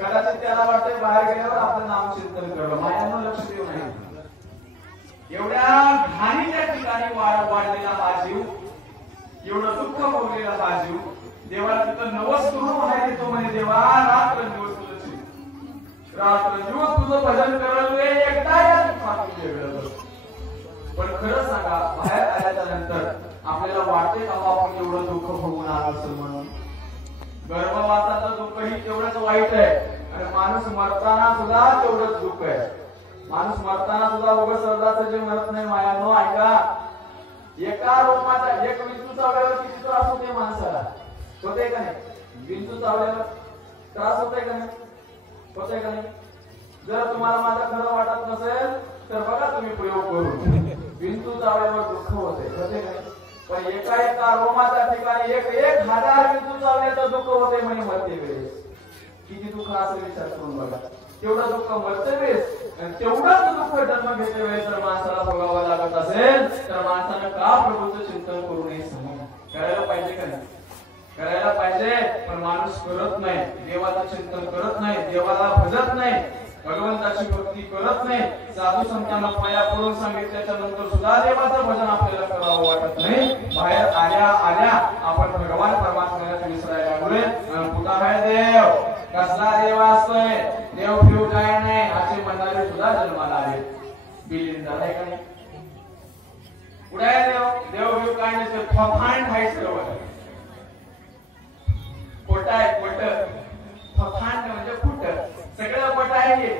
कदाचित त्याला वाटते बाहेर गेल्यावर आपलं नाम चिंतन करावं, मायानं लक्ष देऊ नये. एवढ्या घाणीच्या ठिकाणी वाढलेला हा जीव, एवढं दुःख भोगलेला हा जीव, देवाला तिथं नवस करून म्हणायचे तो म्हणे देवा रात्रंदिवस तुझं रात्रंदिवस तुझं भजन करल एकटा या दुःखातून वेगळं. पण खरं सांगा बाहेर आल्याच्या नंतर आपल्याला वाटते का आपण एवढं दुःख भोगून आलो असं म्हणून? गर्भवासाचं दुःख ही तेवढंच वाईट आहे आणि माणूस मरताना सुद्धा तेवढंच दुःख आहे. माणूस मरताना सुद्धा उगाच सर्वांचं जे मरत नाही मायानो ऐका, एका रोपाचा एक विंचू चावल्यावर किती त्रास होते माणसाला, होते का नाही? विंचू चावल्यावर त्रास होतोय का नाही? होतोय का नाही? जर तुम्हाला माझं खरं वाटत नसेल तर बघा तुम्ही प्रयोग करून, विंचू चावल्यावर दुःख होते, होते का नाही? पण एका रोमाच्या ठिकाणी 1000 विंचू चावल्याचं दुःख होते म्हणे मरते वेळेस. किती दुःख असं विचार करून बघा. तेवढं दुःख मरते वेळेस आणि तेवढंच दुःख जन्म घेते वेळेस जर माणसाला भोगावं लागत असेल तर माणसानं का प्रभूचं चिंतन करू नये? समज करायला पाहिजे का नाही? करायला पाहिजे. पण माणूस करत नाही, देवाचं चिंतन करत नाही, देवाला भजत नाही, भगवंताची भक्ती करत नाही. साधू संतांना पाया पडून सांगितल्याच्या नंतर सुद्धा देवाचं भजन आपल्याला करावं वाटत नाही. बाहेर आल्या आल्या आपण भगवान परमात्म्याला विसरायला लागलोय. कुठं आहे देव? कसला देव असतोय? देव फिव काय नाही असे म्हणणारे सुद्धा जन्माला आले. बिलिंदा आहे का नाही? कुठे आहे देव? देव फिव काय नसते, फफांड आहे सर्व. खोट आहे, खोट. फफांड म्हणजे खोट, सगळं खोट आहे.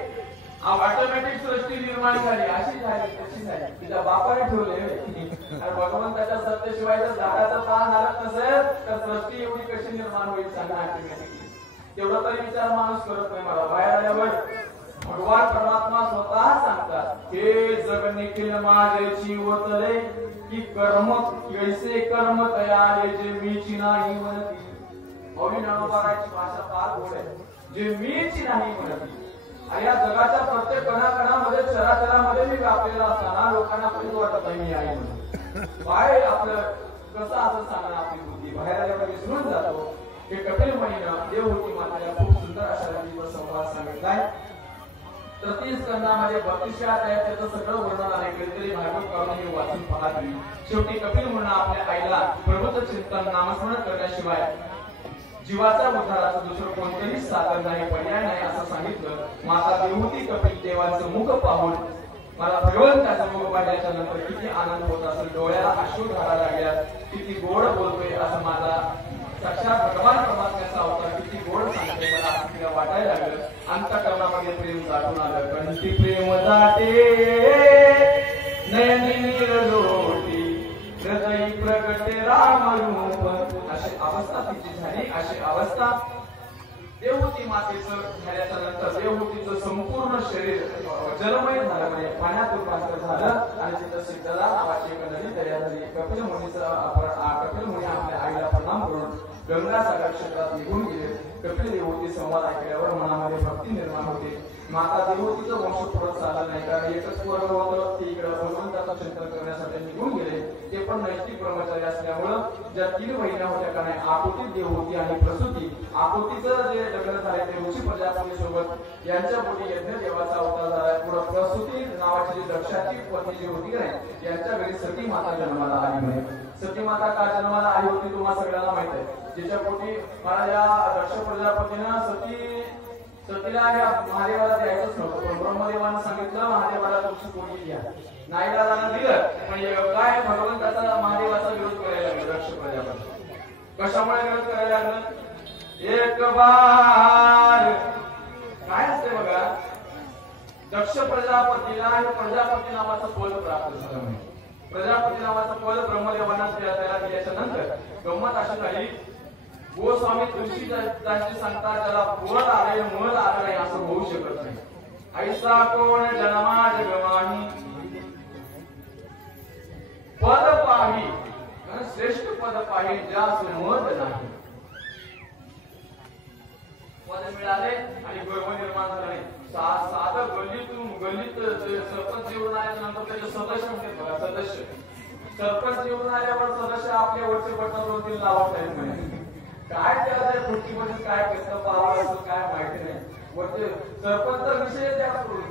ऑटोमॅटिक सृष्टी निर्माण झाली, अशी झाली तशी झाली, तिच्या बापाने ठेवले. आणि भगवंताच्या सत्तेशिवाय जर झाडाचं पान हलत नसेल तर सृष्टी एवढी कशी निर्माण होईल सांगा? ऑटोमॅटिकली तेवढा तरी विचार माणूस करत नाही. मला बाहेर आल्यावर भगवान परमात्मा स्वतः सांगतात, हे जग निखिल माझेची वतले की कर्म कैसे कर्म तयारे जे मीची नाही म्हणती. अविनवबाराची भाषा फार गोड आहे. जे मीची नाही म्हणती. आणि या जगाच्या प्रत्येक कणाकणामध्ये चराचरामध्ये मी व्यापलेला असताना लोकांना कधीच वाटत नाही मी आहे म्हणून. काय आपलं कसं असं सांगणं आपली बुद्धी बाहेर आल्यावर विसरून जातो. हे कपिल मुनीनं देवहूती मातेला खूप सुंदर अशा रीतीवर संवाद सांगितलाय. 33 स्कंदामध्ये 32 अध्यायात त्याचं सगळं वर्णन आहे. कधीतरी भागवत काढून हे वाचून पहा तुम्ही. शेवटी कपिल मुनीनं आपल्या आईला प्रभूचं चिंतन नामस्मरण करण्याशिवाय जीवाचा उद्धाराचं दुसरं कोणतेही साधन नाही, पर्याय नाही असं सांगितलं. माता देवहूती कपिल देवाचं मुख पाहून मला भगवंताचं मुख पाहिल्याच्या नंतर किती आनंद होत असेल, डोळ्याला अश्रू धारा लागल्या, किती गोड बोलतोय असं माझा साक्षात भगवान परमात्म्याचा अवतार किती गोड सांगतोय मला असं तिला वाटायला लागलं. अंतःकरणामध्ये प्रेम दाटून आलं. कंठी प्रेम दाटे नयनी नीरलोटी हृदयी प्रगटे राम रूप. अशी अवस्था तिची झाली. अशी अवस्था देवहूती मातेचं झाल्याच्या नंतर देवहूतीचं संपूर्ण शरीर जलमय झालं, म्हणजे पाण्यात रूपांतर झालं आणि तिथं सिद्धला नावाची एक नदी तयार झाली. कपिल मुनी आपल्या आईला प्रणाम करून गंगासागर क्षेत्रात निघून गेले. कपिल देवहूती संवाद ऐकल्यावर मनामध्ये भक्ती निर्माण होते. माता देवहूतीचं वंश पुढे चाललं नाही, कारण एकच वर्ग होतं ते इकडे भगवंताचं चिंतन करण्यासाठी निघून गेले. ते पण नैतिक ब्रह्मचारी असल्यामुळं ज्या 3 बहिणी होत्या का नाही, आकुती, देवहूती आणि प्रसूती. आकुतीचं जे लग्न झाले ते ऋषी प्रजापती सोबत यांच्या पोटी यज्ञ देवाचा अवतार झाला. पुढे प्रसूती नावाची जी दक्षाची पत्नी जी होती का नाही, यांच्या घरी सती माता जन्माला आली. म्हणे सती माता का जन्माला आली होती तुम्हाला सगळ्यांना माहित आहे. जिच्या पोटी महाराजा दक्ष प्रजापतीनं सतीला महादेवाला द्यायचंच नव्हतं, पण ब्रह्मदेवानं सांगितलं महादेवाला तुमची पोटी द्या. नाईलाजानं दिलं, पण काय भगवंताचा महादेवाचा विरोध करायला लागला दक्ष प्रजापती. कशामुळे विरोध करायला लागलं? एक बार काय असते बघा, दक्ष प्रजापतीला हे प्रजापती नावाचं पद प्राप्त झालं. प्रजापती नावाचं पद ब्रह्मदेवांना त्याला दिल्याच्या नंतर गंमत अशी झाली. गोस्वामी तुळशीदासजी सांगतात, त्याला पद आले मध आलं नाही असं होऊ शकत नाही. ऐसा कोण जन्मा जगमाही पद पाही, श्रेष्ठ पद पाही ज्यास मध नाही. पद मिळाले आणि गर्व निर्माण झाला नाही. साधं गल्लीत सरपंच निवडून आल्यानंतर त्याचे सदस्य म्हणते बघा, सदस्य सरपंच निवडून आल्यावर सदस्य आपल्या वरचे बटन 2-3 लावत नाही. काय त्याला खुर्चीमध्ये काय कसं पाहावं असं काय माहिती नाही. सरपंच विषय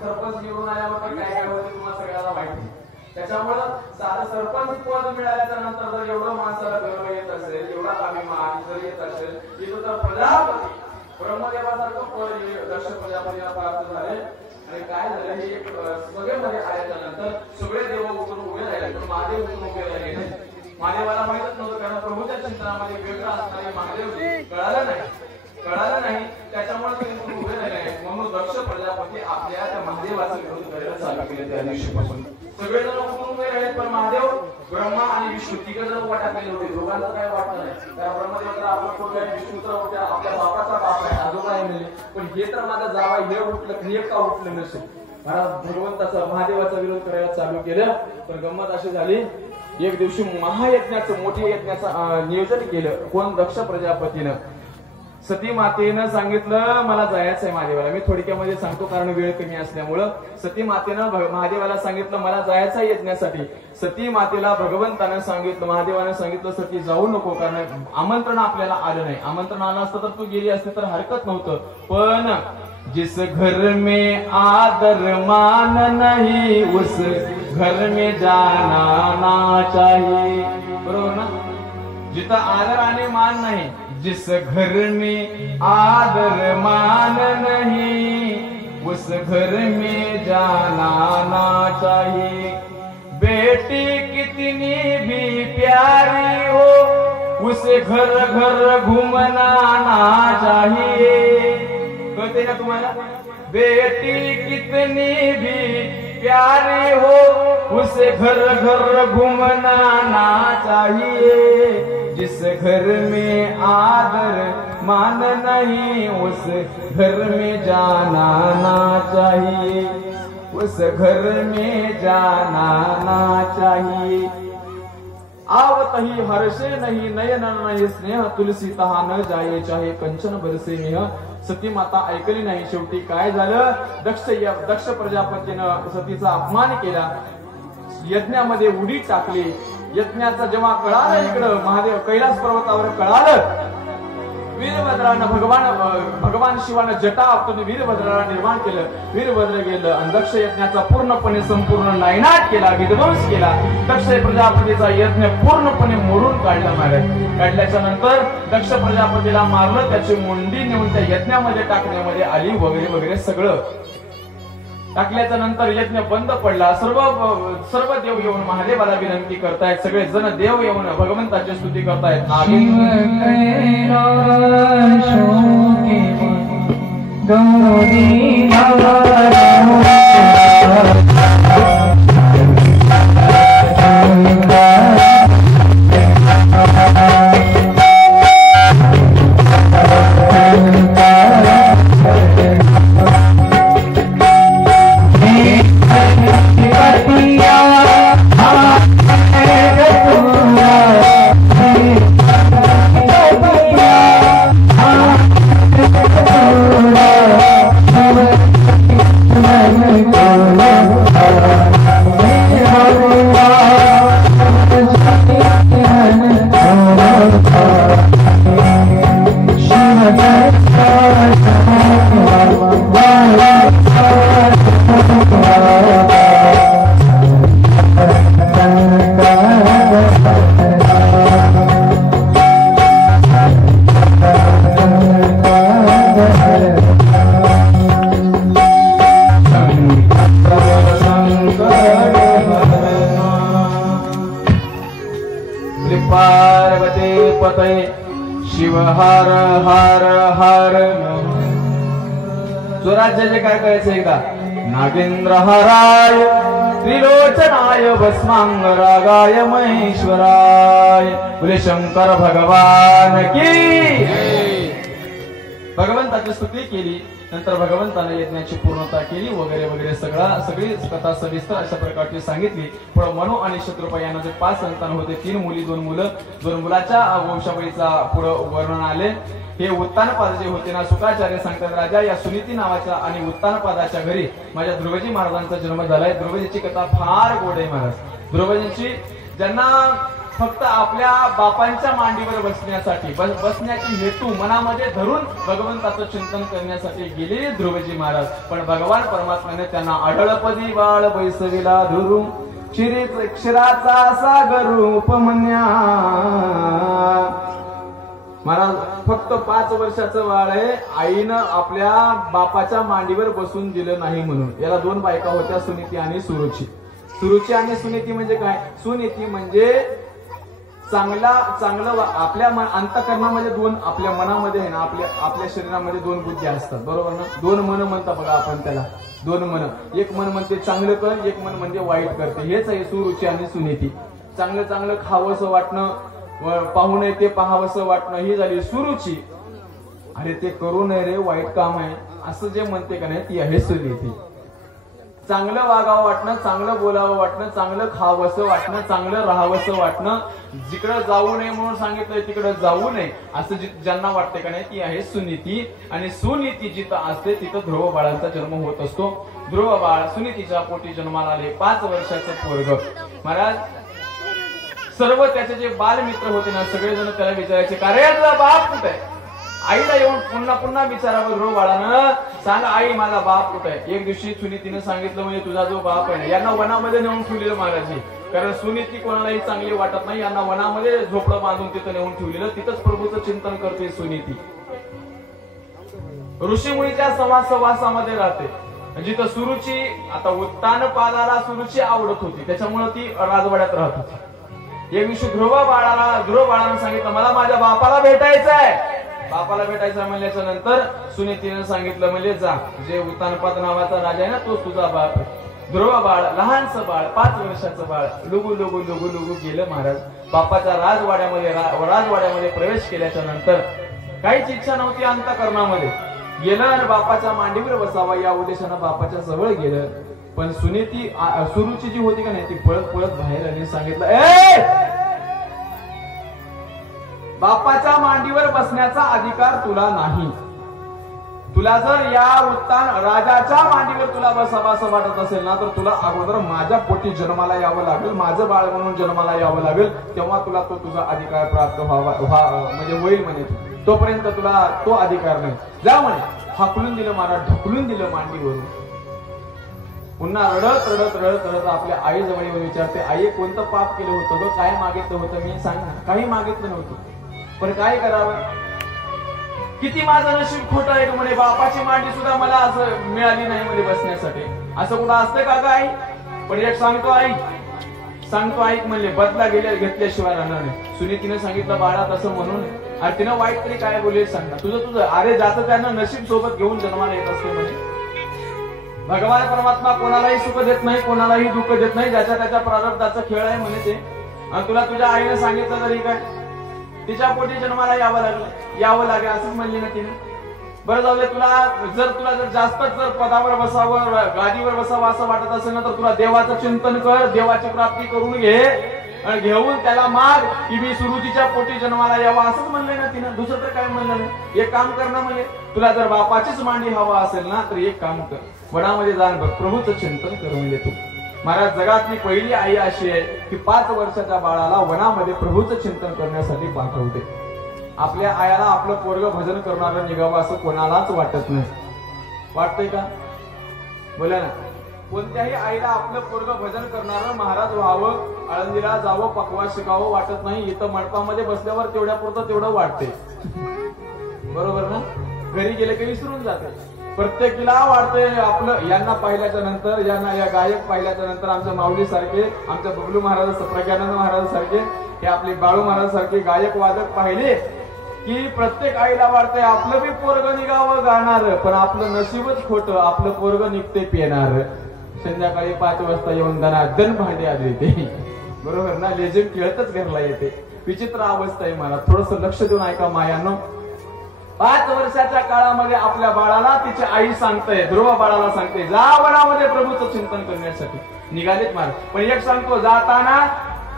सरपंच निवडून आल्यावर काय काय होते तुम्हाला सगळ्याला माहिती. त्याच्यामुळं साधं सरपंच पद मिळाल्याच्या नंतर जर एवढं माणसाला गर्व येत असेल, एवढा अभिमान जर येत असेल, इथं तर प्रजापती ब्रह्मदेवासारखं पद दक्ष प्रजापतीला प्राप्त झाले. आणि काय झालं हे एक सगळ्यामध्ये आल्याच्या नंतर सगळे देव उठून उभे राहिले, पण महादेव उठून उभे राहिले नाही. महादेवाला माहितच नव्हतं, कारण प्रभूच्या चिंतनामध्ये वेगळं असणारे महादेव कळालं नाही. त्याच्यामुळे ते उभे राहिले नाही. म्हणून दक्ष प्रजापती आपल्या त्या महादेवाचा विरोध करायला चालू केले. त्या दिवशीपासून सगळेजण उठून उभे राहिले, पण महादेव ब्रह्मा आणि विष्णू तिघजण वाटाकले होते. दोघांना काय वाटलं नाही. त्या ब्रह्मदेव तर आपला कुठल्या विष्णूचा होत्या, आपल्या बापाचा बाप आहे, आजोबा आहे म्हणजे, पण हे तर माझा जावा हे उठलं, हे का उठलं नसेल. भगवंताचा महादेवाचा विरोध करायला चालू केलं. पण गंमत अशी झाली, एक दिवशी महायज्ञाचं मोठ्या यज्ञाचं नियोजन केलं. कोण? दक्ष प्रजापतीनं. सती मातेनं सांगितलं मला जायचं आहे महादेवाला. मी थोडक्यामध्ये सांगतो कारण वेळ कमी असल्यामुळं. सती मातेनं महादेवाला सांगितलं मला जायचं आहे यज्ञासाठी. सती मातेला भगवंतानं सांगितलं, महादेवानं सांगितलं सती जाऊ नको, कारण आमंत्रण आपल्याला आलं नाही. आमंत्रण आलं असतं तर तू गेली असती तर हरकत नव्हतं. पण जिस घर में आदर मान नहीं उस घर में जाना ना चाहिए. बरोबर ना? जिथं आदर आणि मान नाही, जिस घर में आदर मान नहीं उस घर में जाना ना चाहिए. बेटी कितनी भी प्यारी हो उसे घर घर घूमना ना चाहिए. कहते ना तुम्हाला, बेटी कितनी भी प्यारी हो उसे घर घर घूमना ना चाहिए. जिस घर में आदर मान नहीं उस घर में जाना ना चाहिए. उस घर में जाना ना चाहिए. आवतही हर्षे नहीं नयन नहीं स्नेह तुलसी तहा न जाये चाहे कंचन बरसे नेह. सती माता ऐकली नाही. शेवटी काय झालं, दक्ष प्रजापतीनं सतीचा अपमान केला, यज्ञामध्ये उडी टाकली. यज्ञाचा जेव्हा कळालं, इकडं महादेव कैलास पर्वतावर कळालं, वीरभद्रानं भगवान शिवानं जटा आपटून वीरभद्राला निर्माण केलं. वीरभद्र गेलं आणि दक्ष यज्ञाचा पूर्णपणे संपूर्ण नायनाट केला, विध्वंस केला. दक्ष प्रजापतीचा यज्ञ पूर्णपणे मोडून काढल्याच्या नंतर दक्ष प्रजापतीला मारलं, त्याची मुंडी नेऊन त्या यज्ञामध्ये टाकण्यामध्ये आली वगैरे वगैरे सगळं टाकल्याच्या नंतर यज्ञ बंद पडला. सर्व देव येऊन महादेवाला विनंती करतायत. सगळे जण देव येऊन भगवंताची स्तुती करतायत. हार हार हार स्वराज्याचे काय करायचं एकदा. नागेंद्र हराय त्रिलोचनाय भस्मांगरागाय महेश्वराय बोले शंकर भगवान की. भगवंताची स्तुती केली. नंतर भगवंताने यज्ञाची पूर्णता केली वगैरे वगैरे सगळी कथा सविस्तर अशा प्रकारची सांगितली. पुढे मनु आणि शत्रुपा यांना जे 5 संतान होते, 3 मुली 2 मुलं, 2 मुलाच्या वंशावळीचा पुढे वर्णन आले. हे उत्तानपाद जे होते ना, शुकाचार्य सांगतात राजा या सुनीती नावाच्या आणि उत्तानपादाच्या घरी माझ्या ध्रुवजी महाराजांचा जन्म झालाय. ध्रुवजीची कथा फार गोड आहे महाराज. ध्रुवजींची ज्यांना फक्त आपल्या बापांच्या मांडीवर बसण्यासाठी बसण्याची हेतू मनामध्ये धरून भगवंताचं चिंतन करण्यासाठी गेले ध्रुवजी महाराज. पण भगवान परमात्म्याने त्यांना आढळपदी बाळ बैसविला धुरू चिरीत क्षीराचा सागर उपमन्या. महाराज फक्त 5 वर्षाचं बाळ आहे, आईनं आपल्या बापाच्या मांडीवर बसून दिलं नाही म्हणून. याला 2 बायका होत्या, सुनीती आणि सुरुची. सुरुची आणि सुनीती म्हणजे काय? सुनीती म्हणजे चांगलं आपल्या अंतःकरणामध्ये 2, आपल्या मनामध्ये आहे ना, आपल्या शरीरामध्ये 2 बुद्धी असतात, बरोबर ना. 2 मन म्हणता बघा आपण त्याला, 2 मन. एक मन म्हणते चांगलं कर, एक मन म्हणजे वाईट करते. हेच आहे सुरुची आणि सुनीती. चांगलं खावंसं वाटणं, पाहू नये ते पाहावंसं वाटणं, ही झाली सुरुची. अरे ते करू नये रे, वाईट काम आहे असं जे म्हणते का नाही, ती आहे सुनीती. चांगलं वागावं वाटणं, चांगलं बोलावं वाटणं, चांगलं खावंसं वाटणं, चांगलं राहावंसं वाटणं, जिकडं जाऊ नये म्हणून सांगितलंय तिकडं जाऊ नये असं ज्यांना वाटते का नाही, ती आहे सुनीती. आणि सुनीती जिथं असते तिथं ध्रुव बाळांचा जन्म होत असतो. ध्रुव बाळ सुनीतीच्या पोटी जन्माला आले. 5 वर्षाचं पोरग. महाराज सर्व त्याचे जे बालमित्र होते ना, सगळेजण त्याला विचारायचे, का रे तुझा बाप कुठे आहे? आईला येऊन पुन्हा विचारावं ध्रुव बाळानं, सांग आई माझा बाप कुठे आहे? एक दिवशी सुनीतीनं सांगितलं, म्हणजे तुझा जो बाप आहे यांना वनामध्ये नेऊन ठेवलेलं महाराजी. कारण सुनीती कोणालाही चांगली वाटत नाही, यांना वनामध्ये झोपडं बांधून तिथं नेऊन ठेवलेलं. तिथंच प्रभूचं चिंतन करते सुनीती. ऋषीमुनीच्या सहवासामध्ये राहते. जिथं सुरुची, आता उत्तानपादाला सुरुची आवडत होती, त्याच्यामुळे ती राजवाड्यात राहत होती. एक दिवशी ध्रुव बाळानं सांगितलं, मला माझ्या बापाला भेटायचं आहे. बापाला भेटायचं म्हणल्याच्या नंतर सुनीतीनं सांगितलं, म्हणजे जा, जे उत्तानपाद नावाचा राजा आहे ना, तोच तुझा बाप. ध्रुव बाळ, लहानसं बाळ, 5 वर्षाचं बाळ लुगू गेलं महाराज. बापाच्या राजवाड्यामध्ये प्रवेश केल्याच्या नंतर काहीच इच्छा नव्हती अंतःकरणामध्ये. गेलं आणि बापाच्या मांडीवर बसावा या उद्देशानं बापाच्या जवळ गेलं. पण सुनीती सुरुची जी होती का नाही, ती पळत बाहेर आली. सांगितलं, बापाच्या मांडीवर बसण्याचा अधिकार तुला नाही. तुला जर या उत्तान राजाच्या मांडीवर तुला बसावं असं वाटत असेल ना, तर तुला अगोदर माझ्या पोटी जन्माला यावं लागेल, माझं बाळ म्हणून जन्माला यावं लागेल, तेव्हा तुला तो तुझा अधिकार प्राप्त म्हणजे होईल म्हणे. तोपर्यंत तुला तो अधिकार नाही. जा म्हणे. हाकलून दिलं महाराज, ढकलून दिलं मांडीवरून. पुन्हा रडत आपल्या आई जवळ येऊन विचारते, आई कोणतं पाप केलं होतं ग? काय मागितलं होतं? मी सांग ना. काही मागितलं नव्हतं, पण काय करावं? किती माझं नशीब खोटं आहे म्हणे, बापाची मांडी सुद्धा मला असं मिळाली नाही म्हणे बसण्यासाठी. असं कुठं असतं का आई? पण एक सांगतो ऐक म्हणले, बदला घेतल्याशिवाय राहणार नाही. सुनीतीने सांगितलं, बाळा तसं म्हणून. अरे तिनं वाईट तरी काय बोलले सांग ना. तुझं अरे जातं त्यांना नशीब सोबत घेऊन जन्माला येत असते म्हणे. भगवान परमात्मा कोणालाही सुख देत नाही, कोणालाही दुःख देत नाही, ज्याच्या त्याच्या प्रारब्धाचा खेळ आहे म्हणे ते. आणि तुला तुझ्या आईने सांगितलं तरी काय, तिच्या पोटी जन्माला यावं लागेल असंच म्हणली ना तिने. बरं जाऊ दे, तुला जर जास्तच जर पदावर बसावं, गादीवर बसावं असं वाटत असेल ना, तर तुला देवाचं चिंतन कर, देवाची प्राप्ती करून घे आणि घेऊन त्याला माग की मी सुरुचीच्या पोटी जन्माला यावा असंच म्हणलंय ना तिनं. दुसरं तर काय म्हणलं नाही. एक काम कर ना म्हणजे, तुला जर बापाचीच मांडी हवा असेल ना, तर एक काम कर, वनामध्ये जाण बघ, प्रभूचं चिंतन कर म्हणजे तू. महाराज जगातली पहिली आई अशी आहे की 5 वर्षाच्या बाळाला वनामध्ये प्रभूचं चिंतन करण्यासाठी पाठवते. आपल्या आयाला आपलं पोरग भजन करणारं निघावं असं कोणालाच वाटत नाही. वाटतंय का? बोला ना. कोणत्याही आईला आपलं पोरग भजन करणारं महाराज व्हावं, आळंदीला जावं, पकवास शिकावं वाटत नाही. इथं मंडपामध्ये बसल्यावर तेवढ्या पुरतं तेवढं वाटते, बरोबर ना. घरी गेले की विसरून जाते. प्रत्येकीला वाटतंय आपलं, यांना पाहिल्याच्या नंतर, या गायक पाहिल्याच्या नंतर, आमच्या माऊली सारखे, आमच्या बबलू महाराज, प्रज्ञानंद महाराज सारखे, हे आपले बाळू महाराज सारखे गायक वादक पाहिले की प्रत्येक आईला वाटतंय आपलं बी पोरग निघावं गाणार, पण आपलं नशीबच खोटं, आपलं पोरग निघते पिणार. संध्याकाळी 5 वाजता येऊन दन भांडे आले ते, बरोबर ना. लेझिम खेळतच घरला येते. विचित्र अवस्था आहे. मला थोडस लक्ष देऊन ऐका मायानो. 5 वर्षाच्या काळामध्ये आपल्या बाळाला तिची आई सांगते, ध्रुव बाळाला सांगते, जा वनामध्ये प्रभूचं चिंतन करण्यासाठी. निघालेत महाराज. पण एक सांगतो, जाताना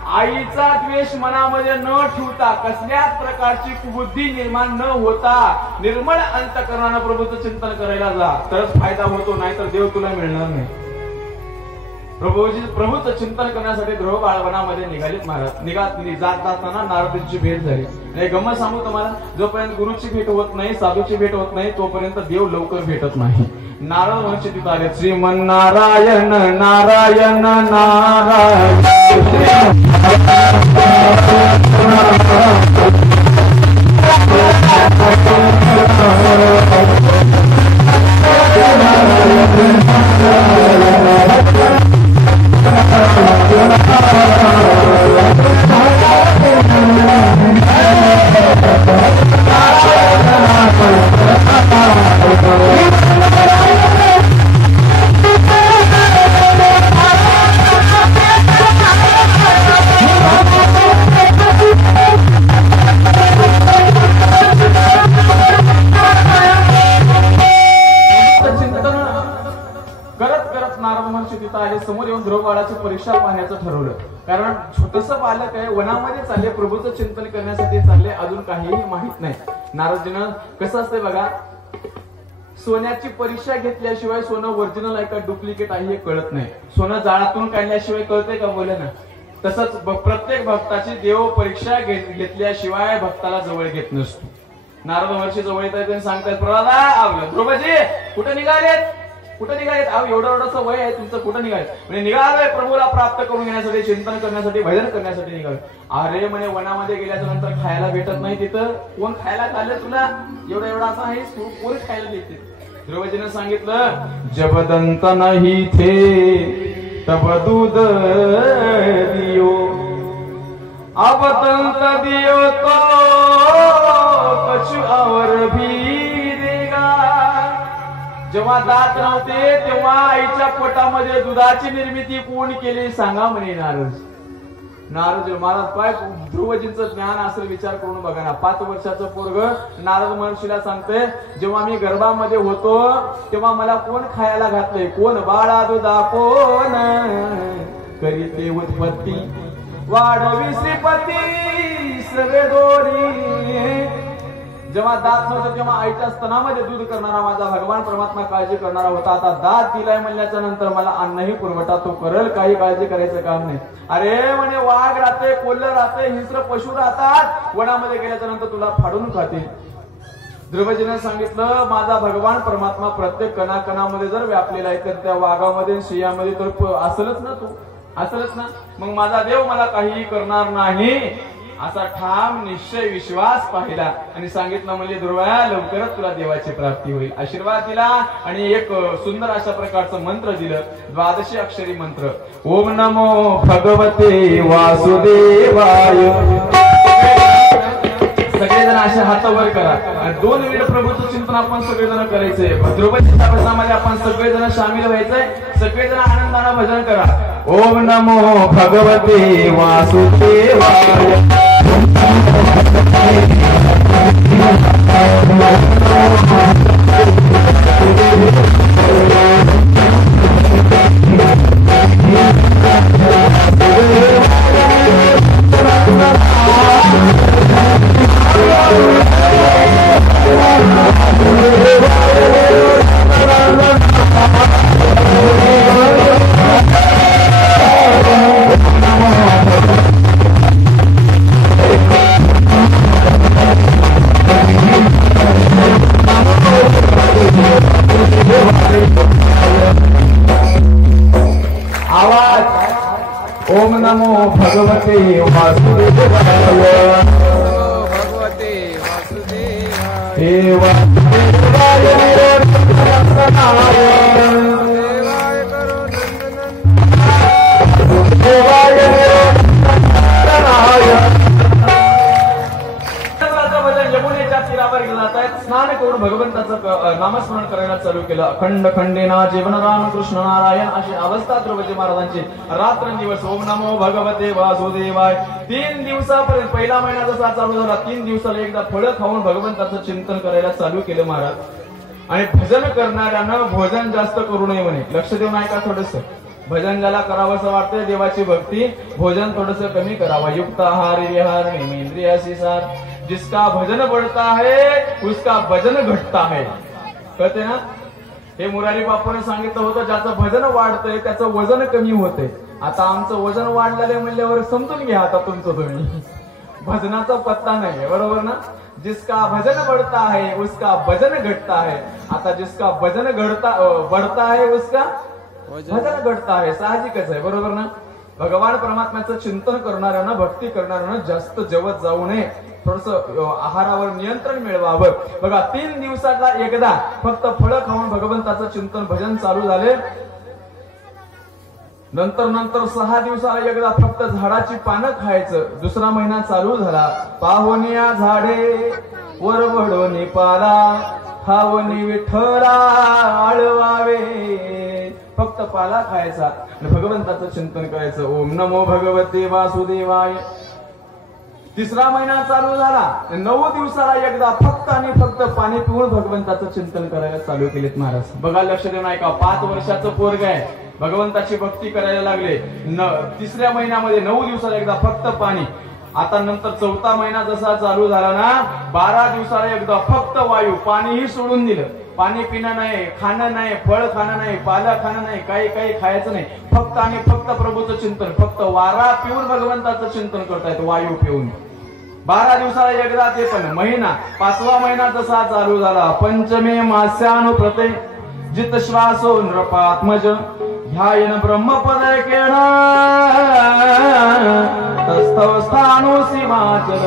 आईचा द्वेष मनामध्ये न ठेवता, कसल्याच प्रकारची कुबुद्धी निर्माण न होता, निर्मळ अंतःकरणानं प्रभूचं चिंतन करायला जा, तरच फायदा होतो, नाहीतर देव तुला मिळणार नाही. प्रभूचं चिंतन करण्यासाठी ध्रुव बाळवनामध्ये निघालीत महाराज. जात जाताना नारदांची भेट झाली. आणि गंमत सांगू तुम्हाला, जोपर्यंत गुरुची भेट होत नाही, साधूची भेट होत नाही, तोपर्यंत देव लवकर भेटत नाही. नारद महर्षी तिथं आले. श्रीमन्नारायण नारायण नारायण समोर येऊन ध्रुव बाळाची परीक्षा पाहण्याचं ठरवलं. कारण छोटस बालक आहे, वनामध्ये चालले, प्रभूचं चिंतन करण्यासाठी चालले, अजून काहीही माहित नाही. नारदजीनं कसं असतंय बघा, सोन्याची परीक्षा घेतल्याशिवाय सोनं ओरिजिनल आहे का डुप्लिकेट आहे हे कळत नाही. सोनं जाळातून काढल्याशिवाय कळतंय का, बोले ना. तसंच प्रत्येक भक्ताची देव परीक्षा घेतल्याशिवाय भक्ताला जवळ घेत नसतो. नारद महर्षी जवळ येतात आणि सांगतात, प्रल्हाद ध्रुवजी कुठे निघालेत, कुठे निघालेत? एवढं वय आहे तुमचं, कुठं निघाले? म्हणजे निघालोय प्रभूला प्राप्त करून घेण्यासाठी, चिंतन करण्यासाठी, भजन करण्यासाठी निघालोय. अरे म्हणे वनामध्ये गेल्याच्या नंतर खायला भेटत नाही. तिथं कोण खायला घाललं तुला? एवढा असं आहे, कोण खायला देते? ध्रुवजीनं सांगितलं, जबदंत नाही थे तब दूध दियो, अबदंत दियो तो कछु और भी. जेव्हा दात नव्हते तेव्हा आईच्या पोटामध्ये दुधाची निर्मिती कोण केली सांगा म्हणे नारद. महाराज काय ध्रुवजींचं ज्ञान असेल विचार करून बघा ना. 5 वर्षाचं पोरग नारद महर्षीला सांगते, जेव्हा मी गर्भामध्ये होतो तेव्हा मला कोण खायला घातलंय, कोण बाळा दुधा कोण करीते उत्पत्ती, वाढवी श्रीपती सवे दोरी. जेव्हा दात नव्हतं तेव्हा आईच्या स्तनामध्ये दूध करणारा माझा भगवान परमात्मा काळजी करणारा होता. आता दात दिलाय म्हणल्याच्या नंतर मला अन्नही पुरवठा तो करेल, काही काळजी करायचं काम नाही. अरे म्हणे वाघ राहते, कोल्ह राहते, हिंस्र पशु राहतात, वनामध्ये गेल्याच्या नंतर तुला फाडून खातील. ध्रुवजीने सांगितलं, माझा भगवान परमात्मा प्रत्येक कणाकणामध्ये जर व्यापलेला आहे तर त्या वाघामध्ये सिंहामध्ये तर असेलच ना, तू असेलच ना. मग माझा देव मला काहीही करणार नाही असा ठाम निश्चय विश्वास पाहिला आणि सांगितलं, म्हणजे ध्रुवया लवकरच तुला देवाची प्राप्ती होईल. आशीर्वाद दिला आणि एक सुंदर अशा प्रकारचं मंत्र दिलं, 12 अक्षरी मंत्र. ओम नमो भगवते वासुदेवाय. सगळेजण असे हात वर करा आणि 2 वेळ प्रभूचं चिंतन आपण सगळेजण करायचंय. ध्रुवजीच्या भजनामध्ये आपण सगळेजण सामील व्हायचंय. सगळेजण आनंदानं भजन करा. ओम नमो भगवते वासुदेवाय. ओम नमो भगवते वासुदेवाय. भगवते वासुदेवाय. देवाय करो यमुनेच्या तीरावर गेलात आहेत. स्नान करून भगवंताचं नामस्मरण करायला चालू केलं. अखंड खंडेना जीवन रामकृष्ण नारायण अशी अवस्था ध्रुवजी महाराजांची रात्रंदिवस. ओम नमो भगवते वासुदेवाय. 3 दिवसापर्यंत, पहिला महिना जसा चालू झाला 3 दिवसाला एकदा फळं खाऊन भगवंताचं चिंतन करायला चालू केलं महाराज. आणि भजन करणाऱ्यानं भोजन जास्त करू नये म्हणे. लक्ष देऊन ऐका थोडस. भजन ज्याला करावंसं वाटतंय देवाची भक्ती, भोजन थोडस कमी करावा. युक्त आहार विहार नेमेंद्रियासी सार. जिसका भजन बढ़ता है उसका भजन घटता है. कहते ना, हे मुरारी बापूने सांगितलं होतं, ज्याचं भजन वाढतंय त्याचं वजन कमी होतंय. आता आमचं वजन वाढलेलं आहे म्हणल्यावर समजून घ्या आता तुमचं तुम्ही. भजनाचा पत्ता नाहीये, बरोबर ना. जिसका भजन बढ़ता है उसका भजन घटता है. आता जिसका भजन बढ़ता है उसका भजन घटता है. साहजिकच आहे, बरोबर ना. भगवान परमात्म्याचं चिंतन करणाऱ्यांना, भक्ती करणाऱ्यांना जास्त जेवत जाऊ नये, थोडस आहारावर नियंत्रण मिळवावं. बघा 3 दिवसाला एकदा फक्त फळं खाऊन भगवंताचं चिंतन भजन चालू झाले. नंतर 6 दिवसाला एकदा फक्त झाडाची पानं खायचं. दुसरा महिना चालू झाला. पाहुनिया झाडे वरवडोनी पाला, खावणी विठ्ठला आळवावे. फक्त पाला खायचा आणि भगवंताचं चिंतन करायचं. ओम नमो भगवते वासुदेवाय. तिसरा महिना चालू झाला. 9 दिवसाला एकदा फक्त आणि फक्त पाणी पिऊन भगवंताचं चिंतन करायला चालू केलेत महाराज. बघा लक्ष देऊन ऐका. 5 वर्षाचं पोरग आहे, भगवंताची भक्ती करायला लागले. तिसऱ्या महिन्यामध्ये 9 दिवसाला एकदा फक्त पाणी. आता नंतर 4था महिना जसा चालू झाला ना, 12 दिवसाला एकदा फक्त वायू. पाणीही सोडून दिलं. पाणी पिणं नाही, खाणं नाही, फळ खाणं नाही, पाला खाणं नाही, काही खायचं नाही. फक्त आणि फक्त प्रभूचं चिंतन. फक्त वारा पिऊन भगवंताचं चिंतन करतायत, वायू पिऊन. 12 दिवसाला एकदा ते पण महिना. 5वा महिना जसा चालू झाला. पंचमे मास्यानुप्रते जित श्वासो नृपात्मज ध्यायन ब्रह्मपदैकेन तस्थव स्थानोसी वाचल.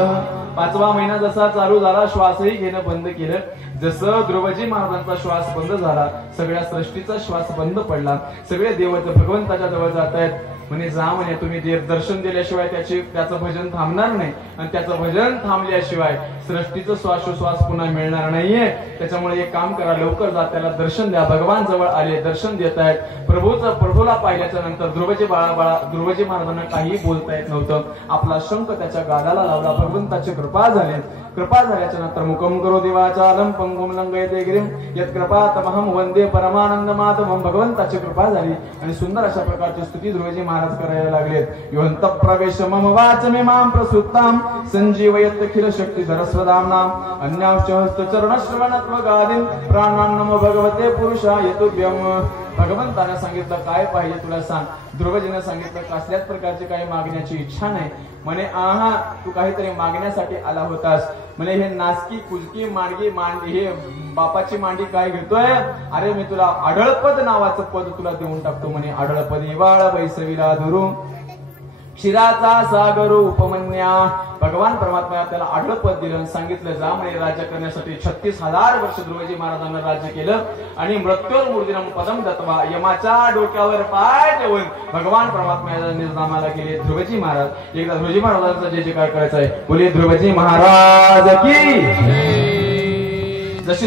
5वा महिना जसा चालू झाला, श्वासही घेणं बंद केलं. जसं ध्रुवजी महाराजांचा श्वास बंद झाला, सगळ्या सृष्टीचा श्वास बंद पडला. सगळे देव भगवंताच्या जवळ जात आहेत. म्हणे जा म्हणे, तुम्ही दर्शन दिल्याशिवाय त्याचं भजन थांबणार नाही, आणि त्याचं भजन थांबल्याशिवाय सृष्टीचं श्वासोश्वास पुन्हा मिळणार नाहीये. त्याच्यामुळे एक काम करा, लवकर जा, त्याला दर्शन द्या. भगवान जवळ आले, दर्शन देत आहेत. प्रभूला पाहिल्याच्या नंतर ध्रुवजी महाराजांना काही बोलता येत नव्हतं. आपला शंख त्याच्या गालाला लावला. भगवंताची कृपा झाली. कृपा झाल्याच्या नंतर मुखम करो देवाचारम पंगुम लंघयते गिरिम यत् कृपातमहं वंदे परमानंद मातरम. भगवंताची कृपा झाली आणि सुंदर अशा प्रकारची स्तुती ध्रुवजी महाराज करायला लागलेत. योहंत प्रवेश मम वाचमे मां प्रसुप्तां संजीवयत अखिल शक्ती धरस्वदाम्नां अन्यांश्च हस्तचरण श्रवणत्वगादीं प्राणान् नमो भगवते पुरुषाय तुभ्यम्. भगवंताने सांगितलं काय पाहिजे तुला सांग. ध्रुवजीने सांगितलं कसल्याच प्रकारची काही मागण्याची इच्छा नाही. म्हणे आहा, तू काहीतरी मागण्यासाठी आला होतास. म्हणे हे नासकी कुजकी मांडगी हे बापाची मांडी काय घेतोय. अरे मी तुला आढळपद नावाचं पद तुला देऊन टाकतो. म्हणे आढळपद इवाळ वैसविला धुरू क्षीराचा सागर उपमन्या. भगवान परमात्मा त्याला आढळपद दिलं, सांगितलं जा म्हणे राज्य करण्यासाठी. 36,000 वर्ष ध्रुवजी महाराजांना राज्य केलं आणि मृत्योर्मूर्तिनम पदम दत्वा, यमाच्या डोक्यावर पाय ठेवून भगवान परमात्म्याच्या निर्नामाला गेले ध्रुवजी महाराज. एकदा ध्रुवजी महाराजांचा जय जयकार करायचा आहे. बोले ध्रुवजी महाराज की. जशी